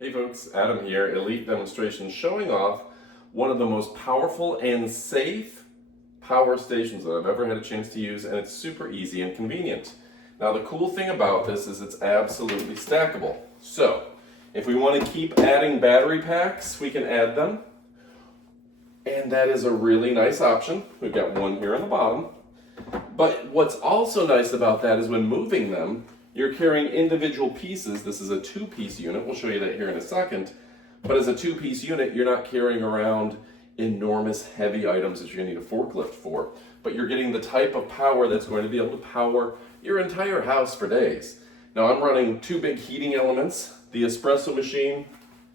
Hey folks, Adam here, Elite Demonstration, showing off one of the most powerful and safe power stations that I've ever had a chance to use, and it's super easy and convenient. Now the cool thing about this is it's absolutely stackable. So, if we want to keep adding battery packs, we can add them. And that is a really nice option. We've got one here on the bottom. But what's also nice about that is when moving them, you're carrying individual pieces. This is a two-piece unit. We'll show you that here in a second. But as a two-piece unit, you're not carrying around enormous heavy items that you're going to need a forklift for. But you're getting the type of power that's going to be able to power your entire house for days. Now I'm running two big heating elements, the espresso machine,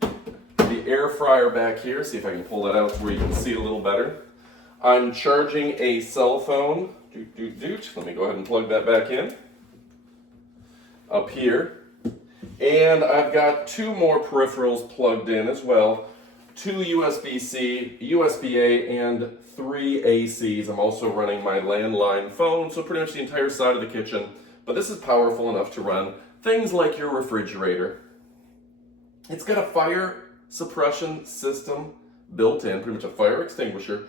the air fryer back here. See if I can pull that out to where you can see it a little better. I'm charging a cell phone. Let me go ahead and plug that back in. Up here, and I've got two more peripherals plugged in as well, two USB-C, USB-A, and three ACs. I'm also running my landline phone, so pretty much the entire side of the kitchen, but this is powerful enough to run things like your refrigerator. It's got a fire suppression system built in, pretty much a fire extinguisher,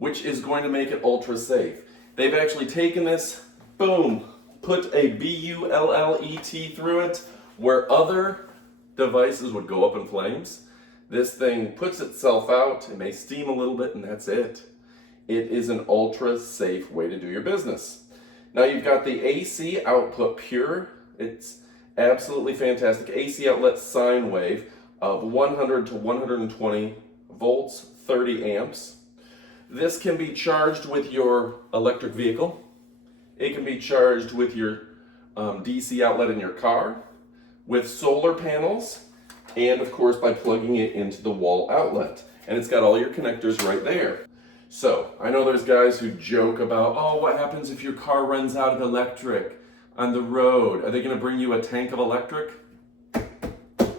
which is going to make it ultra safe. They've actually taken this, boom, put a BULLET through it, where other devices would go up in flames. This thing puts itself out, it may steam a little bit, and that's it. It is an ultra safe way to do your business. Now you've got the AC output pure. It's absolutely fantastic. AC outlet sine wave of 100 to 120 volts, 30 amps. This can be charged with your electric vehicle. It can be charged with your DC outlet in your car, with solar panels, and of course by plugging it into the wall outlet. And it's got all your connectors right there. So, I know there's guys who joke about, oh, what happens if your car runs out of electric on the road? Are they going to bring you a tank of electric?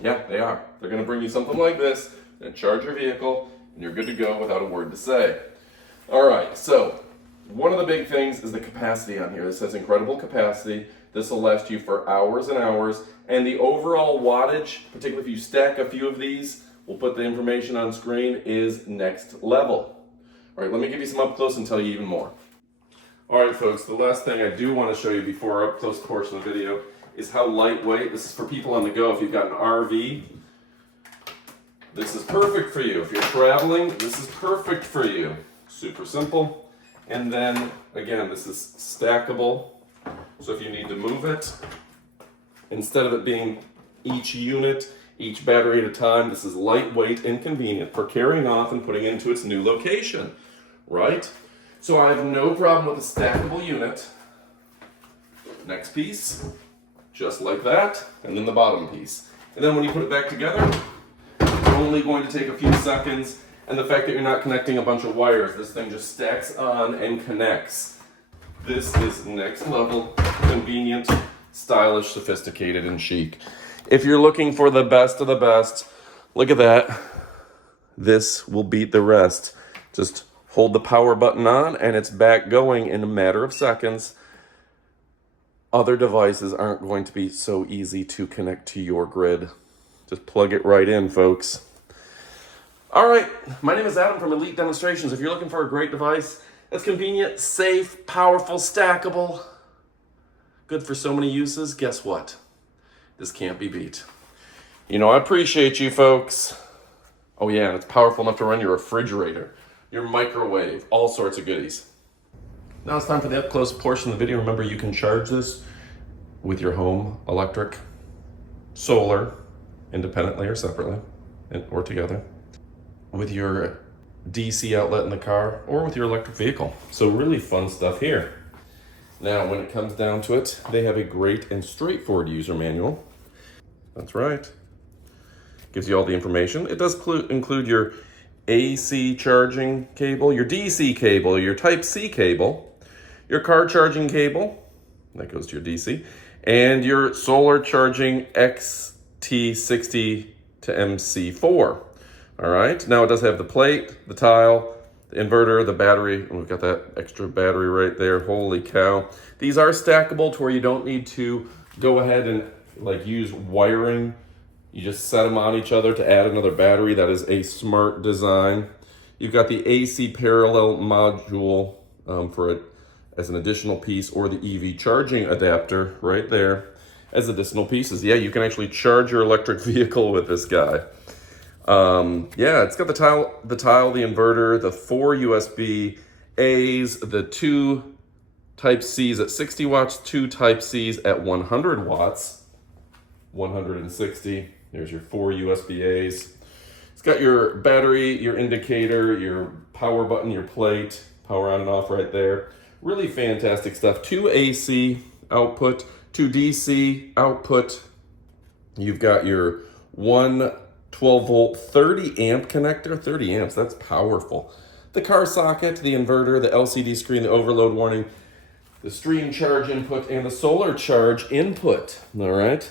Yeah, they are. They're going to bring you something like this, and charge your vehicle, and you're good to go without a word to say. All right, so one of the big things is the capacity on here. This has incredible capacity. This will last you for hours and hours. And the overall wattage, particularly if you stack a few of these, we'll put the information on screen, is next level. All right, let me give you some up close and tell you even more. All right, folks, the last thing I do want to show you before our up close portion of the video is how lightweight. This is for people on the go. If you've got an RV, this is perfect for you. If you're traveling, this is perfect for you. Super simple. And then, again, this is stackable. So if you need to move it, instead of it being each unit, each battery at a time, this is lightweight and convenient for carrying off and putting into its new location, right? So I have no problem with a stackable unit. Next piece, just like that, and then the bottom piece. And then when you put it back together, it's only going to take a few seconds. And the fact that you're not connecting a bunch of wires, this thing just stacks on and connects. This is next level, convenient, stylish, sophisticated, and chic. If you're looking for the best of the best, look at that. This will beat the rest. Just hold the power button on and it's back going in a matter of seconds. Other devices aren't going to be so easy to connect to your grid. Just plug it right in, folks. All right, my name is Adam from Elite Demonstrations. If you're looking for a great device that's convenient, safe, powerful, stackable, good for so many uses, guess what? This can't be beat. You know, I appreciate you folks. Oh yeah, and it's powerful enough to run your refrigerator, your microwave, all sorts of goodies. Now it's time for the up close portion of the video. Remember, you can charge this with your home electric, solar, independently or separately, or together, with your DC outlet in the car, or with your electric vehicle. So really fun stuff here. Now, when it comes down to it, they have a great and straightforward user manual. That's right. Gives you all the information. It does include your AC charging cable, your DC cable, your Type-C cable, your car charging cable, that goes to your DC, and your solar charging XT60 to MC4. All right, now it does have the plate, the tile, the inverter, the battery, and we've got that extra battery right there. Holy cow. These are stackable to where you don't need to go ahead and like use wiring You just set them on each other to add another battery. That is a smart design. You've got the AC parallel module for it as an additional piece, or the EV charging adapter right there as additional pieces. Yeah, you can actually charge your electric vehicle with this guy. Yeah, it's got the tile, the inverter, the 4 USB A's, the 2 Type C's at 60 watts, 2 Type C's at 100 watts, 160. There's your 4 USB A's. It's got your battery, your indicator, your power button, your plate, power on and off right there. Really fantastic stuff. 2 AC output, 2 DC output. You've got your 1 12-volt 30 amp connector. 30 amps, that's powerful. The car socket, the inverter, the LCD screen, the overload warning, the stream charge input, and the solar charge input. All right.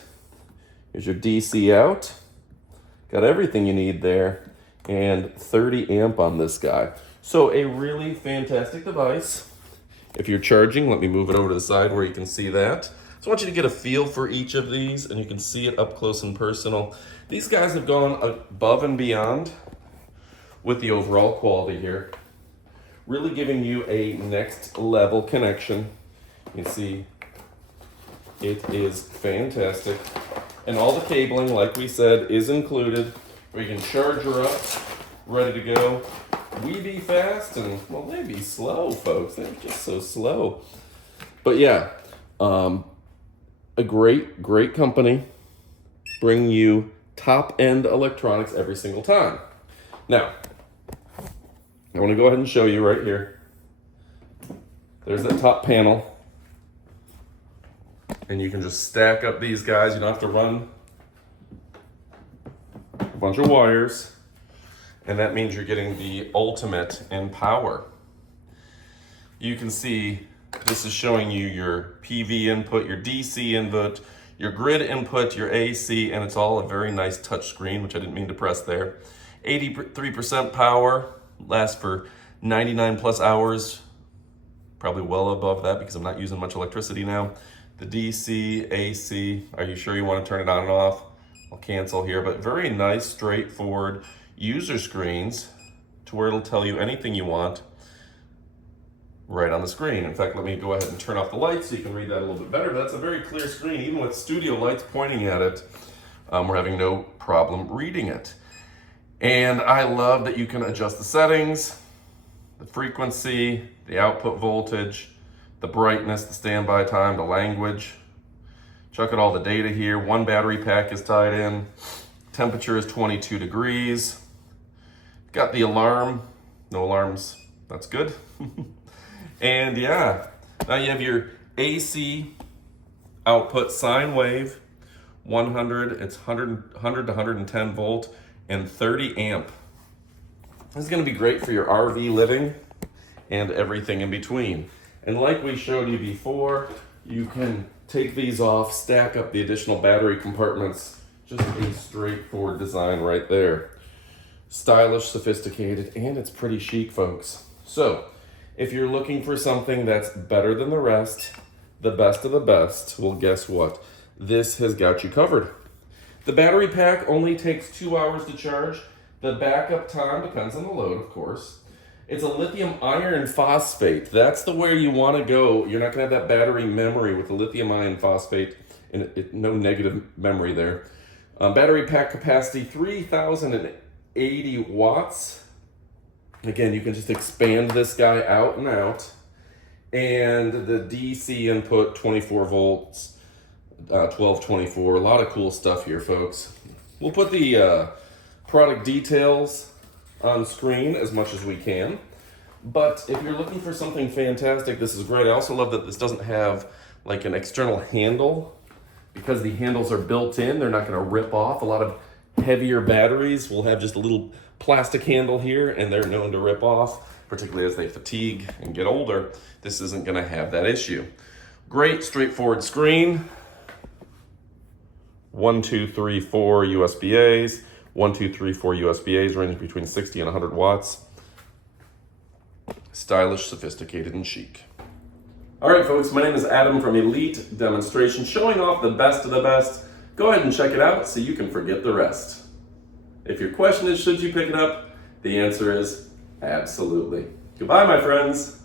Here's your DC out. Got everything you need there. And 30 amp on this guy. So a really fantastic device. If you're charging, let me move it over to the side where you can see that. So I want you to get a feel for each of these, and you can see it up close and personal. These guys have gone above and beyond with the overall quality here. Really giving you a next level connection. You can see it is fantastic. And all the cabling, like we said, is included. Where you can charge her up, ready to go. We be fast, and well, they be slow, folks. They're just so slow. But yeah, a great company, bringing you top-end electronics every single time. Now, I want to go ahead and show you right here. There's that top panel. And you can just stack up these guys. You don't have to run a bunch of wires. And that means you're getting the ultimate in power. You can see this is showing you your PV input, your DC input, your grid input, your AC, and it's all a very nice touch screen, which I didn't mean to press there. 83% power, lasts for 99 plus hours, probably well above that because I'm not using much electricity now. The DC, AC, are you sure you want to turn it on and off? I'll cancel here, but very nice, straightforward user screens to where it'll tell you anything you want right on the screen. In fact, let me go ahead and turn off the lights so you can read that a little bit better. That's a very clear screen. Even with studio lights pointing at it, we're having no problem reading it. And I love that you can adjust the settings, the frequency, the output voltage, the brightness, the standby time, the language. Check out all the data here. 1 battery pack is tied in. Temperature is 22 degrees. Got the alarm. No alarms. That's good. And yeah, now you have your AC output sine wave, 100, it's 100 to 110 volt, and 30 amp. This is going to be great for your RV living and everything in between. And like we showed you before, you can take these off, stack up the additional battery compartments. Just a straightforward design right there. Stylish, sophisticated, and it's pretty chic, folks. So, if you're looking for something that's better than the rest, the best of the best, well, guess what? This has got you covered. The battery pack only takes 2 hours to charge. The backup time depends on the load, of course. It's a lithium iron phosphate. That's the way you want to go. You're not going to have that battery memory with the lithium iron phosphate, and no negative memory there. Battery pack capacity, 3,080 watts. Again, you can just expand this guy out and out. And the DC input, 24 volts, 1224. A lot of cool stuff here, folks. We'll put the product details on screen as much as we can. But if you're looking for something fantastic, this is great. I also love that this doesn't have like an external handle. Because the handles are built in, they're not going to rip off. A lot of heavier batteries will have just a little plastic handle here, and they're known to rip off, particularly as they fatigue and get older. This isn't going to have that issue. Great, straightforward screen. 1, 2, 3, 4 USB-A's. 1, 2, 3, 4 USB-A's, ranging between 60 and 100 watts. Stylish, sophisticated, and chic. All right, folks, my name is Adam from Elite Demonstration, showing off the best of the best Go ahead and check it out so you can forget the rest. If your question is, should you pick it up? The answer is absolutely. Goodbye, my friends.